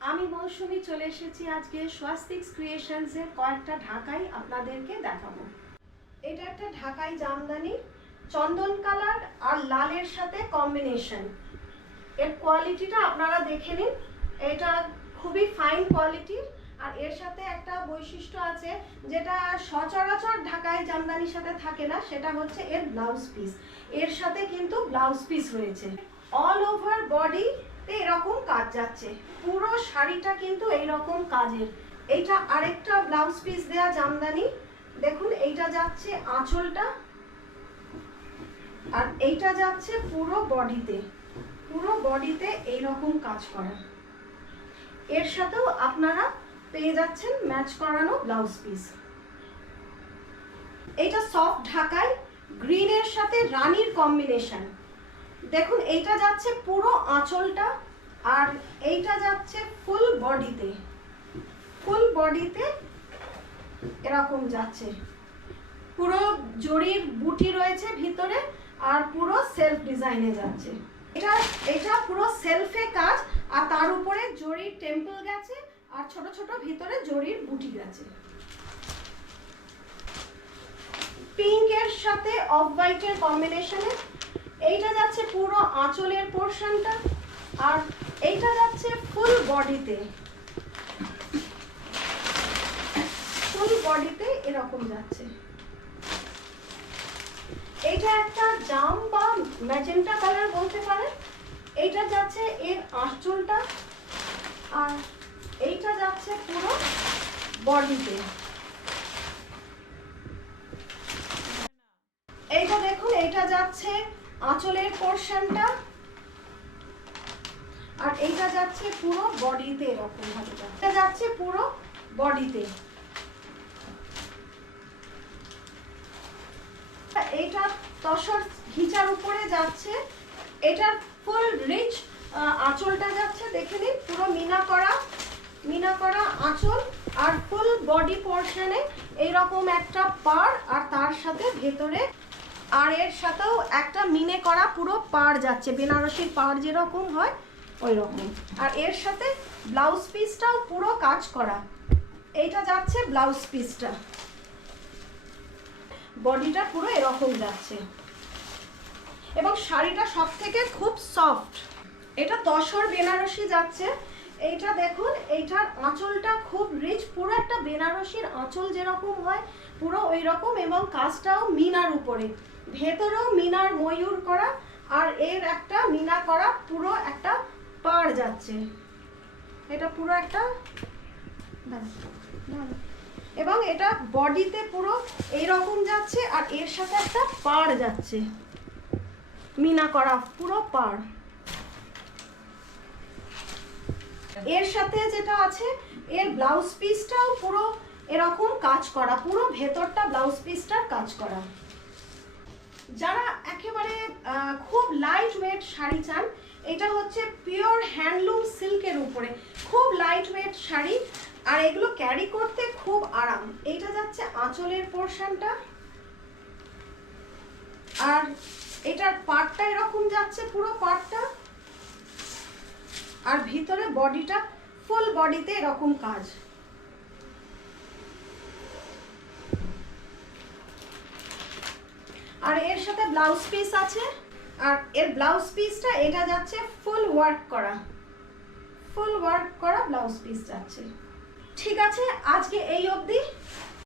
আমি মৌসুমী চলে এসেছি আজকে স্বাস্তিক্স ক্রিয়েশনসের কয়েকটা ঢাকাই আপনাদেরকে দেখাবো। এটা একটা ঢাকাই জামদানি, চন্দন কালার আর লালের সাথে কম্বিনেশন। এর কোয়ালিটিটা আপনারা দেখে নিন, এটা খুবই ফাইন কোয়ালিটির। আর এর সাথে একটা বৈশিষ্ট্য আছে যেটা সচরাচর ঢাকাই জামদানির সাথে থাকে না, সেটা হচ্ছে এর ব্লাউজ পিস। এর সাথে কিন্তু ব্লাউজ পিস রয়েছে। অল ওভার বডি এরকম কাজ যাচ্ছে, পুরো শাড়িটা কিন্তু এইরকম কাজের। এইটা আরেকটা ব্লাউজ পিস দেয়া জামদানি, দেখুন এইটা যাচ্ছে আঁচলটা, আর এইটা যাচ্ছে পুরো বডিতে এইরকম কাজ করা। এর সাথেও আপনারা পেয়ে যাচ্ছেন ম্যাচ করানো ব্লাউজ পিস। এইটা সফট ঢাকাই, গ্রিনের সাথে রানীর কম্বিনেশন। দেখুন এইটা যাচ্ছে পুরো আঁচলটা, আর এইটা যাচ্ছে ফুল বডিতে এরকম যাচ্ছে। পুরো জরির বুটি রয়েছে ভিতরে, আর পুরো সেলফ ডিজাইনে যাচ্ছে। এটা পুরো সেলফে কাজ, আর তার উপরে জরির টেম্পল গেছে, আর ছোট ছোট ভিতরে জরির বুটি গেছে। পিঙ্কের সাথে অফ হোয়াইটের কম্বিনেশনে এইটা যাচ্ছে পুরো আঁচলের পোর্শনটা, আর এইটা যাচ্ছে ফুল বডিতে এরকম যাচ্ছে। এইটা একটা জাম বা ম্যাজেন্টা কালার বলতে পারেন। এইটা যাচ্ছে এর আঁচলটা, আর এইটা যাচ্ছে পুরো বডিতে। এইটা দেখুন, এইটা যাচ্ছে আঁচলের পোর্শনটা, আর এইটা যাচ্ছে পুরো বডিতে এরকম ভাবে এটা যাচ্ছে পুরো বডিতে। এইটা তসর ঘিচার উপরে যাচ্ছে। এটার ফুল রিচ আঁচলটা যাচ্ছে, দেখে নিন, পুরো মিনা করা আঁচল, আর ফুল বডি পোর্শনে এইরকম একটা পাড়, আর তার সাথে ভেতরে আর এর সাথেও একটা মিনে করা পুরো পাড় যাচ্ছে, বেনারসির পাড় যেরকম হয় ওই রকম। আর এর সাথে ব্লাউজ পিসটাও পুরো কাজ করা। এইটা যাচ্ছে ব্লাউজ পিসটা, বডিটা পুরো এরকম যাচ্ছে, এবং শাড়িটা সব থেকে খুব সফট। এটা তসর বেনারসি যাচ্ছে। এইটা দেখুন, এইটার আঁচলটা খুব রিচ, পুরো একটা বেনারসির আঁচল যেরকম হয় পুরো ওই রকম, এবং কাজটাও মিনার উপরে, ভেতরেও মিনার ময়ূর করা, আর এর একটা মিনা করা পুরো একটা পাড় যাচ্ছে। এটা পুরো একটা, এবং এটা বডিতে পুরো এইরকম যাচ্ছে, আর এর সাথে একটা পাড় যাচ্ছে, মিনা করা পুরো পাড়। এর সাথে যেটা আছে, এর ব্লাউজ পিসটাও পুরো এরকম কাজ করা, পুরো ভেতরটা ব্লাউজ পিসটার কাজ করা। যারা একেবারে খুব লাইট ওয়েট শাড়ি চান, এটা হচ্ছে পিওর হ্যান্ডলুম সিল্কের উপরে খুব লাইট ওয়েট শাড়ি, আর এগুলো ক্যারি করতে খুব আরাম। এইটা যাচ্ছে আঁচলের পোর্শনটা, আর এটার পাড়টা এরকম যাচ্ছে পুরো পাড়টা, আর ভিতরে বডিটা ফুল বডিতে এরকম কাজ। আর এর সাথে ব্লাউজ পিস আছে, আর এর ব্লাউজ পিসটা এটা যাচ্ছে ফুল ওয়ার্ক করা ব্লাউজ পিস যাচ্ছে। ঠিক আছে, আজকে এই অবধি।